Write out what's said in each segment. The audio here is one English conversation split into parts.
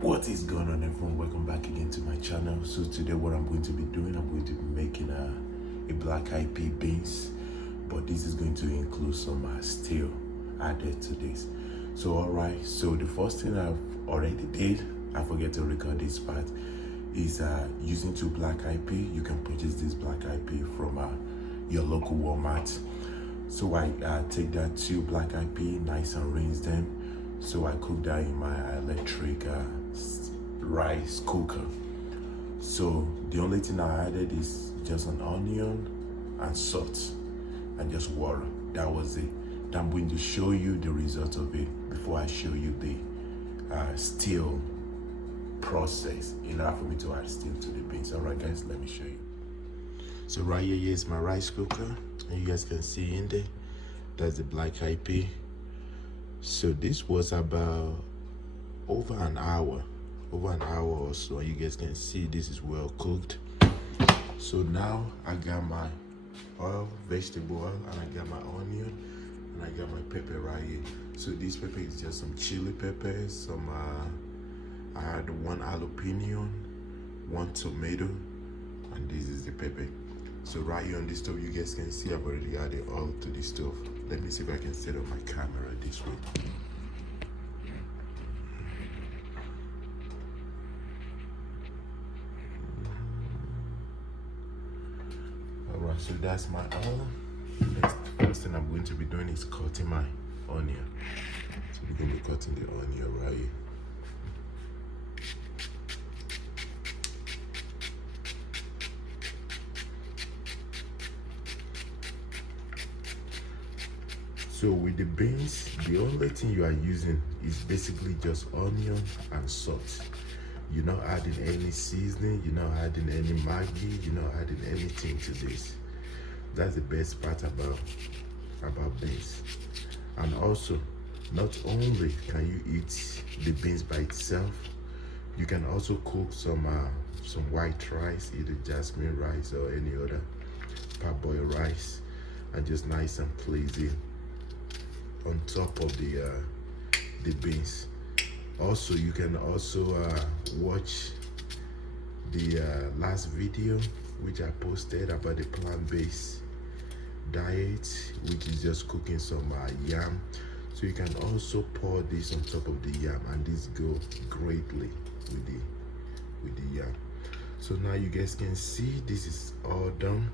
What is going on, everyone? Welcome back again to my channel. So today what I'm going to be doing, I'm going to be making a black eyed pea beans, but this is going to include some steel added to this. So alright, so the first thing I've already did, I forget to record this part, is using 2 black eyed pea. You can purchase this black eyed pea from your local Walmart. So I take that 2 black eyed pea, nice and rinse them. So I cook that in my electric rice cooker. So the only thing I added is just an onion and salt and just water. That was it. I'm going to show you the result of it before I show you the steel process in order for me to add steel to the beans. All right, guys, let me show you. So right here is my rice cooker, and you guys can see in there, that's the black eyed pea. So this was about over an hour or so. You guys can see this is well cooked. So now I got my oil, vegetable oil, and I got my onion, and I got my pepper right here. So this pepper is just some chili peppers, some I had 1 jalapeno, 1 tomato, and this is the pepper. So right here on this stove, you guys can see I've already added oil to the stove. Let me see if I can set up my camera this way. Alright, so that's my oil. Next, the first thing I'm going to be doing is cutting my onion. So we're going to be cutting the onion right here. So with the beans, the only thing you are using is basically just onion and salt. You're not adding any seasoning, you're not adding any Maggi, you're not adding anything to this. That's the best part about beans. And also, not only can you eat the beans by itself, you can also cook some white rice, either jasmine rice or any other parboiled rice, and just nice and pleasing on top of the beans. Also, you can also watch the last video which I posted about the plant-based diet, which is just cooking some yam. So you can also pour this on top of the yam, and this goes greatly with the yam. So now you guys can see this is all done.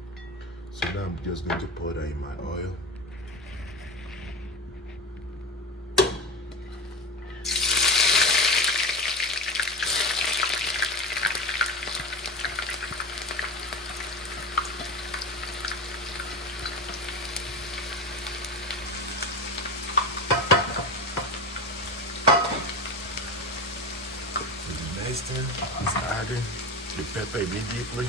So now I'm just going to pour that in my oil. Next thing is adding the pepper immediately.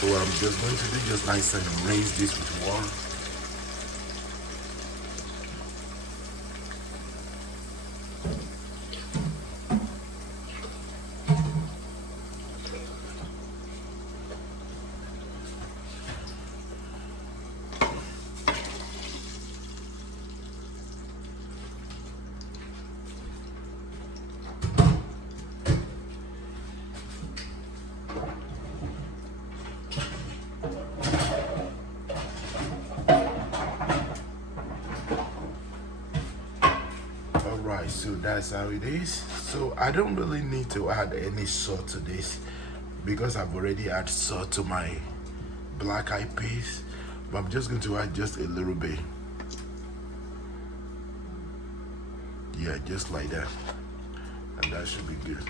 So what I'm just going to do, just nice and rinse this with water. Alright, so that's how it is. So I don't really need to add any salt to this because I've already added salt to my black eyed peas, but I'm just going to add just a little bit. Yeah, just like that, and that should be good.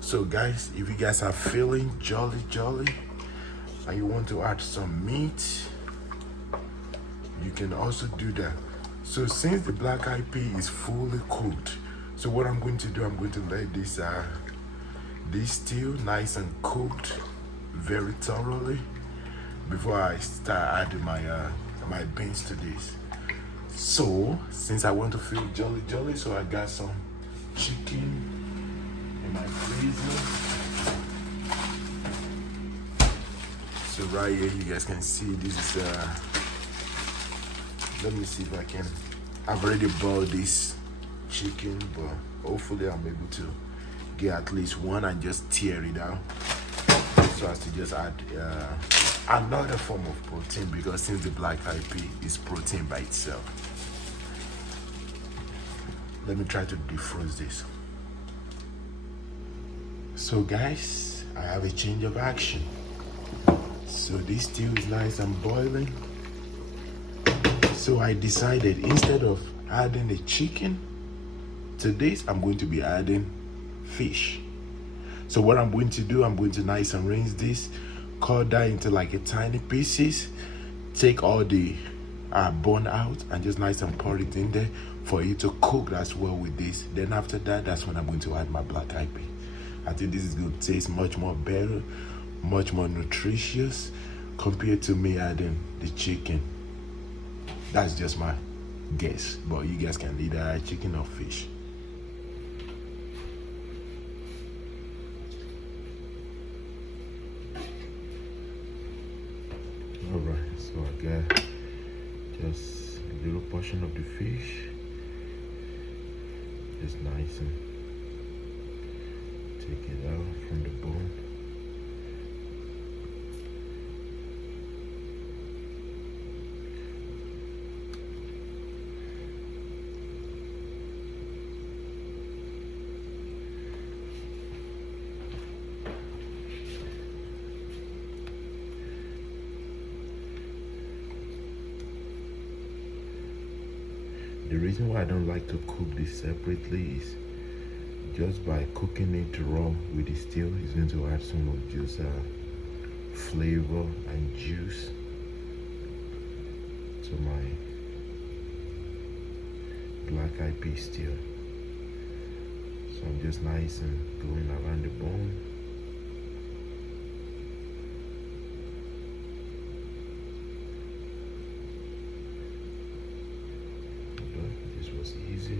So guys, if you guys are feeling jolly and you want to add some meat, you can also do that. So since the black eyed pea is fully cooked, so what I'm going to do, I'm going to let this stew nice and cooked very thoroughly before I start adding my beans to this. So since I want to feel jolly, so I got some chicken in my freezer. So right here, you guys can see this is Let me see if I can. I've already boiled this chicken, but hopefully I'm able to get at least one and just tear it out so as to just add another form of protein, because since the black eyed pea is protein by itself. Let me try to defrost this. So guys, I have a change of action. So this stew is nice and boiling. So I decided, instead of adding the chicken to this, I'm going to be adding fish. So what I'm going to do, I'm going to nice and rinse this, cut that into like a tiny pieces, take all the bone out and just nice and pour it in there for it to cook as well with this. Then after that, that's when I'm going to add my black eyed pea. I think this is going to taste much more better, much more nutritious compared to me adding the chicken. That's just my guess, but you guys can either add chicken or fish. Alright, so I got just a little portion of the fish. Just nice and take it out from the bone. The reason why I don't like to cook this separately is just by cooking it raw with the stew, it's going to add some of just flavor and juice to my black eyed pea stew. So I'm just nice and going around the bone. This was easy.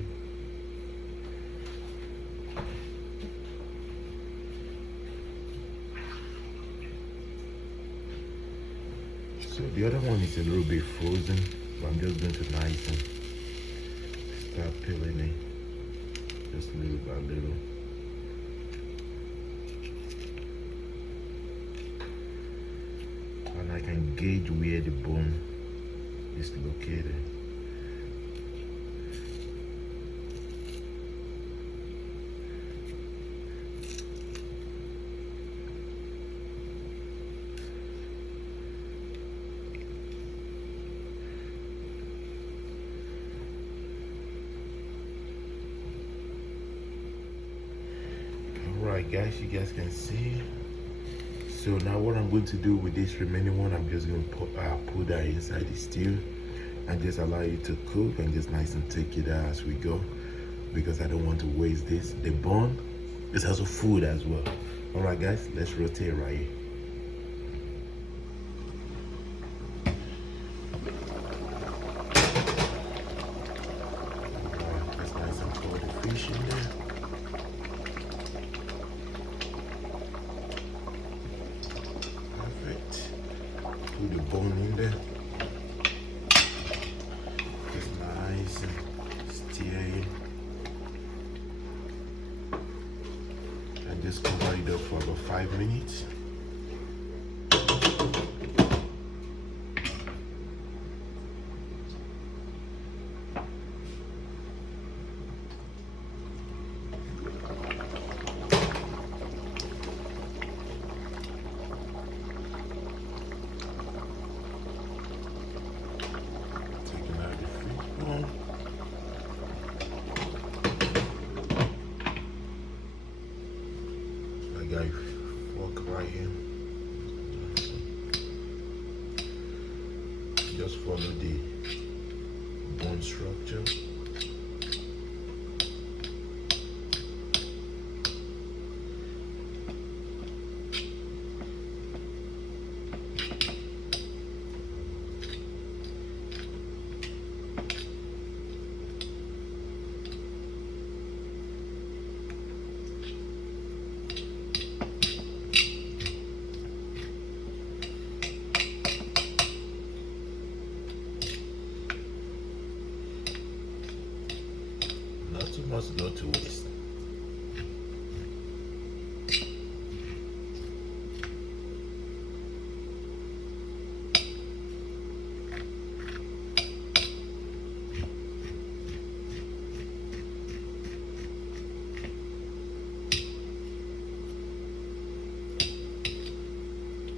So the other one is a little bit frozen, but I'm just going to nice and start peeling it just little by little. And I can gauge where the bone is located. Alright guys, you guys can see. So now what I'm going to do with this remaining one, I'm just going to put that inside the stew and just allow it to cook and just nice and take it out as we go, because I don't want to waste this. The bone is also food as well. Alright guys, let's rotate right here. Alright, let's nice and pour the fish in there. Put the bone in there. Just nice and stir it. And just cover it up for about 5 minutes. I got a fork right here. Just follow the bone structure. must go to waste.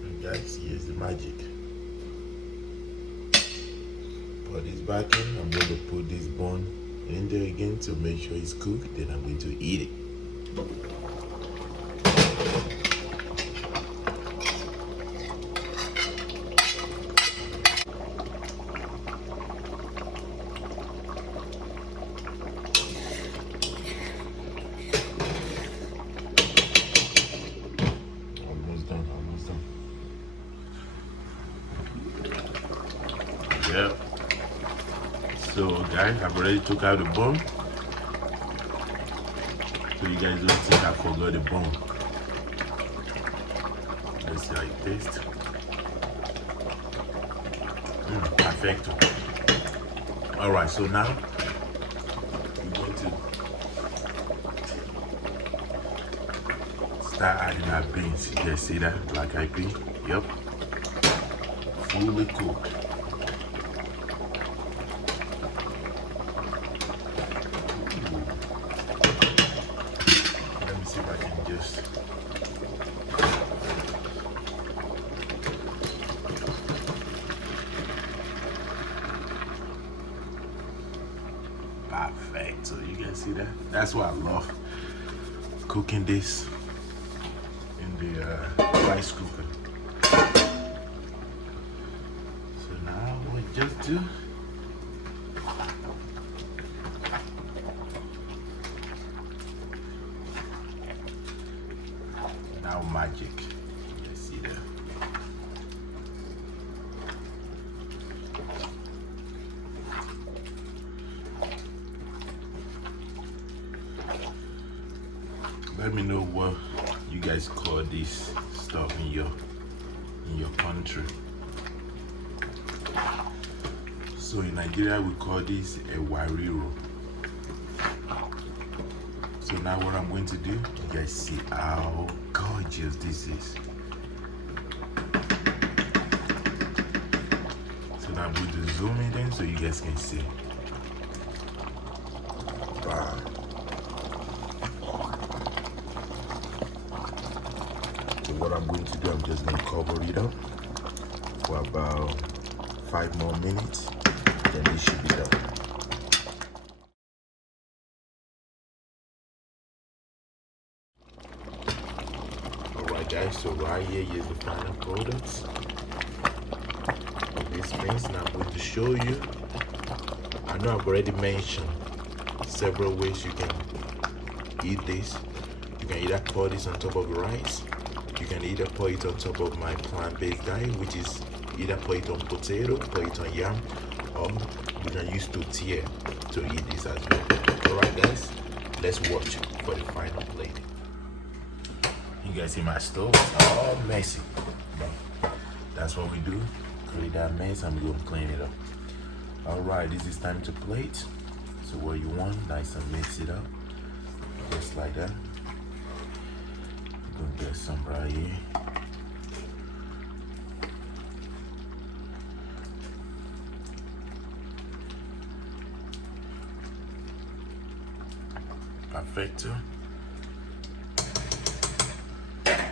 And guys, here's the magic. Put this back in. I'm going to put this bone in there again to make sure it's cooked. Then I'm going to eat it. Almost done, almost done. Yeah. So guys, I've already took out the bone. So you guys don't think I forgot the bone. Let's see how it tastes. Perfecto. Alright, so now we're going to start adding our beans. You guys see that? Black eyed pea? Yep. Fully cooked. Let me see if I can just perfect. So you guys see that? That's why I love cooking this in the rice cooker. So now we just do now magic. You guys see that? Let me know what you guys call this stuff in your country. So in Nigeria we call this a wariro. So now what I'm going to do, you guys see how gorgeous this is. So now I'm going to zoom it in so you guys can see. Wow. So what I'm going to do, I'm just going to cover it up for about 5 more minutes, then this should be done. Alright guys, so right here is the final products of this beans. Now I'm going to show you. I know I've already mentioned several ways you can eat this. You can either pour this on top of rice. You can either pour it on top of my plant-based diet, which is either pour it on potato, pour it on yam, or you can use tortilla to eat this as well. Alright guys, let's watch for the final plate. You guys see my stove? It's all messy. But that's what we do. Create that mess and we're gonna clean it up. Alright, this is time to plate. So what you want, nice and mix it up. Just like that. Gonna get some right here. Perfecto. Alright,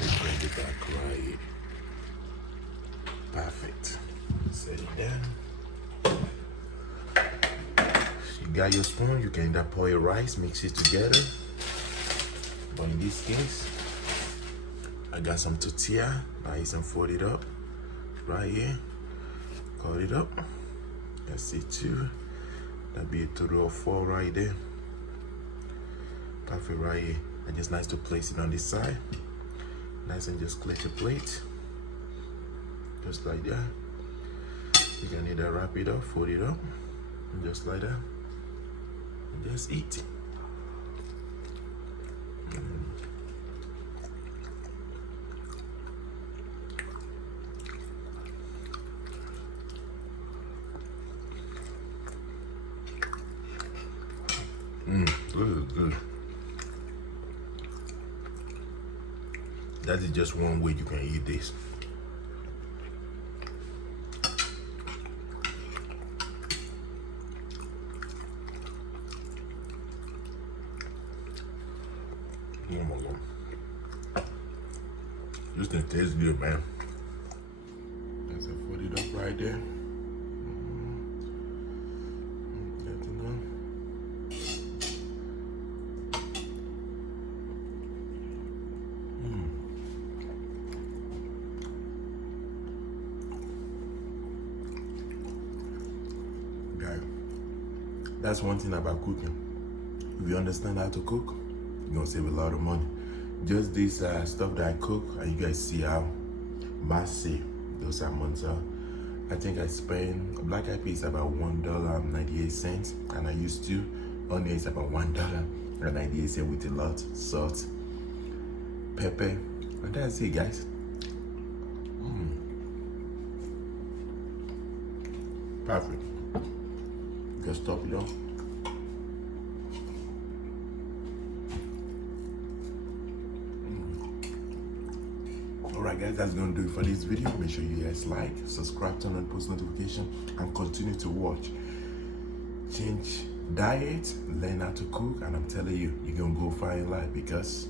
let's bring it back right here. Perfect. Set it down. You got your spoon, you can either pour your rice, mix it together. But in this case, I got some tortilla, nice and fold it up right here. Cut it up. That's it too. That'd be a total of 4 right there. Perfect right here. And just nice to place it on this side. Nice and just clear the plate. Just like that. You can either wrap it up, fold it up, and just like that. And just eat. That is just one way you can eat this. Oh my God. This thing tastes good, man. That's a 40 it up right there. Guys, that's one thing about cooking. If you understand how to cook, you're gonna save a lot of money. Just this stuff that I cook, and you guys see how massive those amounts are. I think I spend black eyed peas about $1.98, and I used to onion is about $1.98 with a lot salt, pepper, and that's it, guys. Perfect. Just top it off. Alright guys, that's gonna do it for this video. Make sure you guys like, subscribe, turn on post notification, and continue to watch. Change diet, learn how to cook, and I'm telling you, you're gonna go far in life, because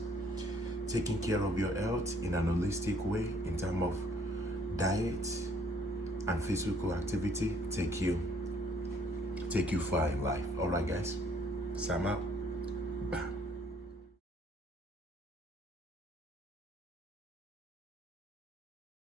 taking care of your health in an holistic way, in terms of diet and physical activity, take you far in life. Alright guys, Sam out.